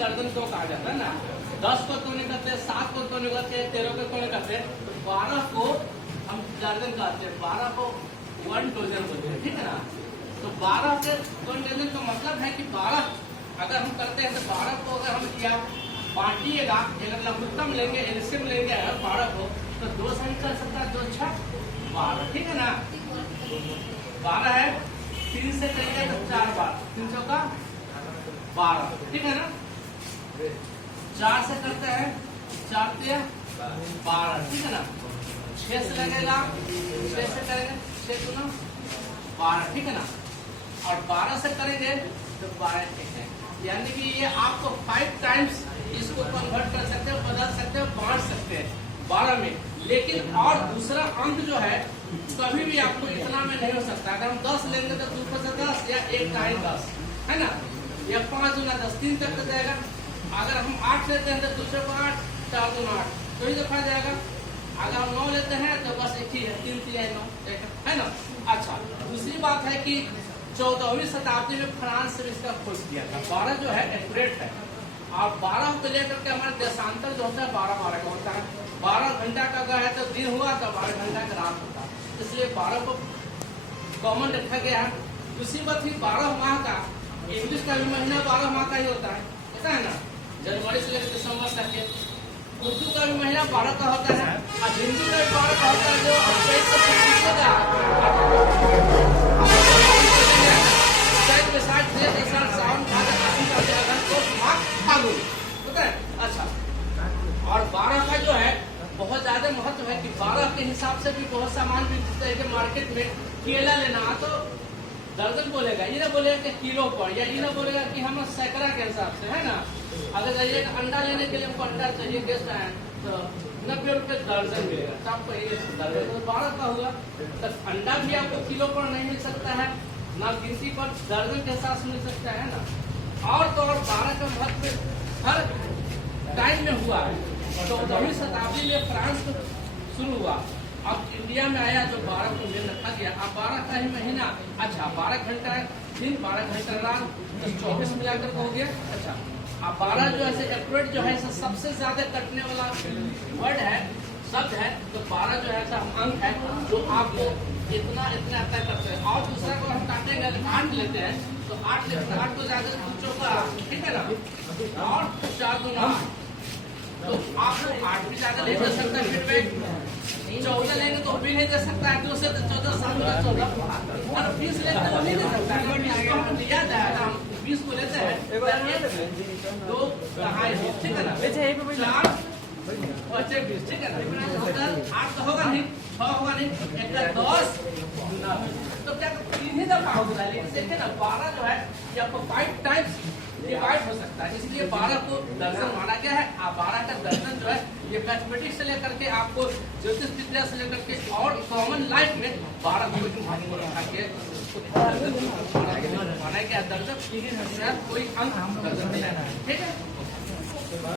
दर्जन तो कहा जाता है ना। 10 को तो नहीं करते, 7 को तो नहीं करते, 13 को तो नहीं करते, तो 12 को हम दर्जन कहते हैं, 12 को 1 डजन बोलते हैं, ठीक है ना। तो 12 से 1 डजन का मतलब है कि 12 अगर हम करते हैं तो 12 को अगर हम किया बांटिएगा, अगर लघुत्तम लेंगे, एलसीएम लेंगे 12 को, तो 2 से चल सकता है, 2 6 12, ठीक है ना। 12 है, 3 से करेंगे तो 4 बार, 3 चौका 12, ठीक है ना। 4 से करते हैं, 4 से 12, ठीक है ना। 6 से लगेगा, 6 से करेंगे, 6 गुना 12, ठीक है ना। और 12 से करेंगे तो 12 ठीक है, यानी कि ये आपको 5 टाइम्स इसको कन्वर्ट कर सकते हो, बदल सकते हो, बांट सकते हैं 12 में। लेकिन और दूसरा अंक जो है कभी भी आपको इतना में नहीं हो सकता। अगर हम 10 लेंगे तो 2 से 10 या 1 का 10, है ना, या 5 गुना 10, 3 तक जाएगा। अगर हम 8 लेते हैं तो 2 से 8, 4 गुना 8, तो ही देखा जाएगा। अगर हम 9 लेते हैं तो बस एक ही है, 3 3 9, है ना। अच्छा, दूसरी बात है कि 14वीं शताब्दी में फ्रांस ने इसका खोज किया था। 12 जो है एक्यूरेट है, और 12 को लेकर के हमारे देशांतर जो होता है 12 का होता है। 12 घंटा का अगर है तो दिन हुआ तो 12 घंटा का रात होता है, इसलिए 12 को कॉमन रखा गया है। दूसरी बात ही 12 माह का, इंग्लिश का भी महीना 12 माह का ही होता है ना, जनवरी से लेकर दिसंबर तक के। उर्दू का भी महीना 12 का होता है, और हिंदी का भी 12 का होता है, जो 23 से 25 होता है। अच्छा, और 12 का जो है बहुत ज्यादा महत्व है कि 12 के हिसाब से भी बहुत सामान बिकते हैं मार्केट में। केला लेना तो दर्जन बोलेगा, ये ना बोलेगा कि किलो पर, या ये ना बोलेगा कि हम सैकड़ा के हिसाब से, है ना। अगर जाइए अंडा लेने के लिए हमको अंडा चाहिए, गेस्ट आए तो 90 रुपये दर्जन मिलेगा, तो आपको ये दर्जन तो 12 का हुआ। तो अंडा भी आपको किलो पर नहीं मिल सकता है, ना गिनती पर, दर्जन के हिसाब से मिल सकता है ना। और तो और 12 का महत्व हर टाइम में हुआ है। 14वीं शताब्दी में फ्रांस शुरू हुआ, अब इंडिया में आया जो 12 को मेल रखा गया। अब 12 का ही महीना, अच्छा 12 घंटा दिन, 12 घंटा रात, तो 24 मिलाकर हो गया। अच्छा, अब 12 जो है एक्यूरेट जो है सबसे ज्यादा कटने वाला वर्ड है, शब्द है, तो 12 जो है ऐसा अंक है जो आपको इतना इतना तय करते हैं। और दूसरा को हम काटेंगे, 8 लेते हैं तो 8 लेते हैं, 8 को ज्यादा चौका, ठीक है ना, और 4 गुना, तो आपको 8 भी ज्यादा ले जा सकता है, फीडबैक 14 लेंगे तो भी नहीं दे सकता है, 2 से 14, 7 से 14, और 20 लेंगे तो नहीं दे सकता है। हम लिया जाएगा, हम 20 को लेते हैं, 2 कहाँ, ठीक है ना, 4 बचे 20, ठीक है ना। 8 तो होगा नहीं, 6 होगा नहीं, 1 10, तो क्या 3 ही दफा होगा। लेकिन देखिए ना 12 जो है ये आपको 5 टाइम्स डिवाइड हो सकता है, इसलिए 12 को दर्जन माना गया है। 12 का दर्जन जो है ये मैथमेटिक्स से लेकर के आपको ज्योतिष विद्या से लेकर के और कॉमन लाइफ में 12 को रखा के माना गया दर्जन, कोई अंक दर्जन नहीं है, ठीक है।